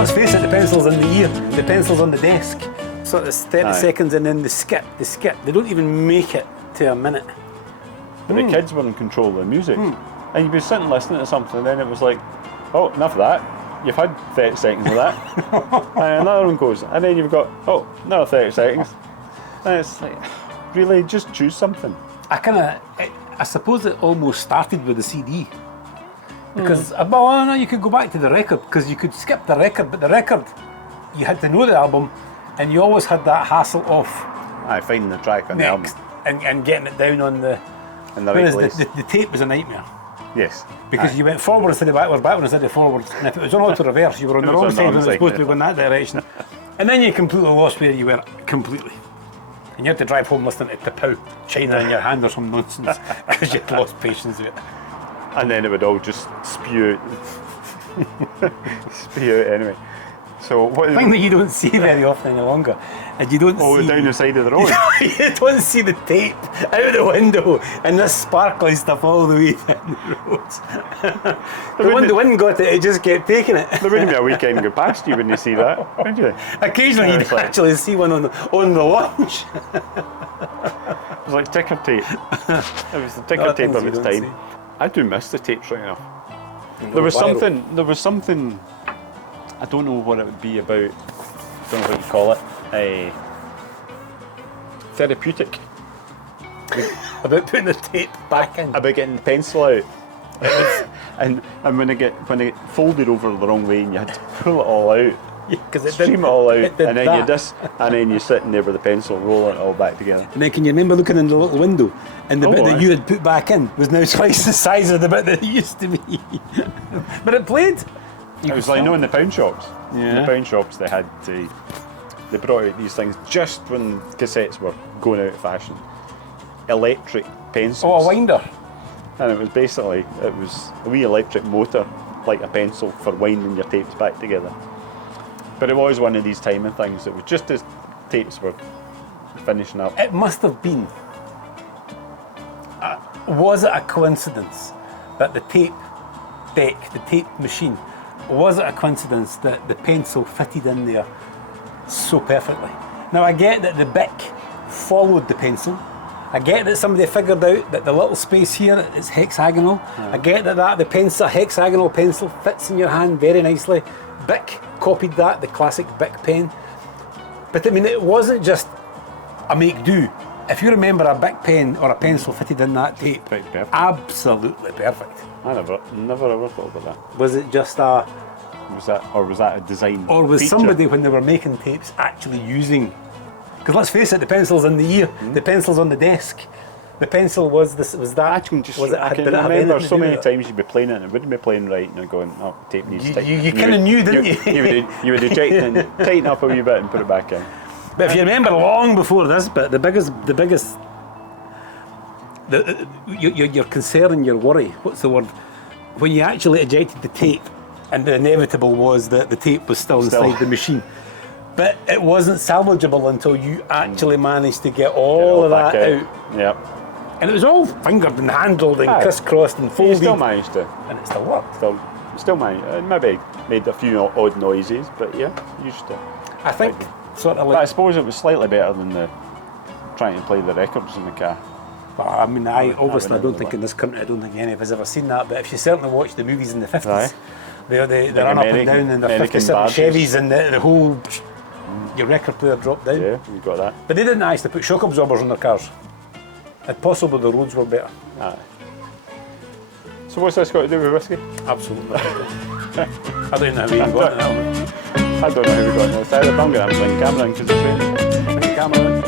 let's face it, the pencil's in the ear, the pencil's on the desk. So it's 30 seconds and then the skip. They don't even make it to a minute. But the kids were in control of the music. And you'd be sitting listening to something and then it was like, oh, enough of that. You've had 30 seconds of that. And another one goes. And then you've got, oh, another 30 seconds. And it's like, really, just choose something. I suppose it almost started with the CD. Because, well, no, you could go back to the record, because you could skip the record, but the record, you had to know the album, and you always had that hassle of Finding the track on the album. And getting it down on the... In the right place. The tape was a nightmare. Yes. Because you went forward instead of backwards instead of forwards, and if it was on auto reverse, you were on the wrong side when it was supposed to be going that direction. And then you completely lost where you were, completely. And you had to drive home listening to Pow, China in your hand or some nonsense, because you'd lost patience with it. And then it would all just spew out anyway. So what the thing that you don't see very often any longer, and you don't see down the side of the road. You don't see the tape out the window and this sparkly stuff all the way down the road. The wind got it just kept taking it. There wouldn't be a weekend go past you wouldn't you see that, would you? Occasionally you'd actually see one on the launch. It was like ticker tape. It was the ticker tape of its time. See. I do miss the tapes right enough. There was something, I don't know what it would be about, I don't know what you call it, therapeutic. About putting the tape back in. About getting the pencil out. and when it folded over the wrong way and you had to pull it all out, stream it all out, and then you sitting there with the pencil rolling it all back together. And then can you remember looking in the little window and the bit that you had put back in was now twice the size of the bit that it used to be. But it played. It was like, in the pound shops. Yeah. In the pound shops they brought out these things just when cassettes were going out of fashion. Electric pencils. Oh, a winder. And it was basically, a wee electric motor, like a pencil for winding your tapes back together. But it was one of these timing things. It was just as tapes were finishing up. It must have been. Was it a coincidence that the tape deck, the tape machine, was it a coincidence that the pencil fitted in there so perfectly? Now I get that the Bic followed the pencil. I get that somebody figured out that the little space here is hexagonal. Yeah. I get that the hexagonal pencil fits in your hand very nicely. Bic copied that, the classic Bic pen. But I mean, it wasn't just a make-do. If you remember a Bic pen or a pencil fitted in that tape, absolutely perfect. I never ever thought about that. Was it just a... Was that a design Or was feature? Somebody, when they were making tapes, actually using... Because let's face it, the pencil's in the ear, the pencil's on the desk. The pencil was that. I can remember so many times you'd be playing it and it wouldn't be playing right, and you're going, oh, tape needs to... You kind of knew, didn't you? You would eject it and tighten up a wee bit and put it back in. But if you remember, long before this bit, the biggest, your concern, your worry, what's the word? When you actually ejected the tape, and the inevitable was that the tape was still inside the machine. But it wasn't salvageable until you actually managed to get all of that out. Yep. And it was all fingered and handled and crisscrossed and folded. You still managed to. And it still worked. Still managed. It maybe made a few odd noises, but yeah, used to. I think sort of like... But I suppose it was slightly better than trying to play the records in the car. Well, I mean, I don't think in this country, I don't think any of us ever seen that, but if you certainly watch the movies in the 50s, they run up and down in the 57 Chevys and the whole... Your record player dropped down. Yeah, you got that. But they didn't actually put shock absorbers on their cars. It's possible the roads were better. Aye. So what's this got to do with whiskey? Absolutely. I don't know how we even got it. I don't know how we got it. I'm going to have to bring the camera in because it's raining. Bring the camera in.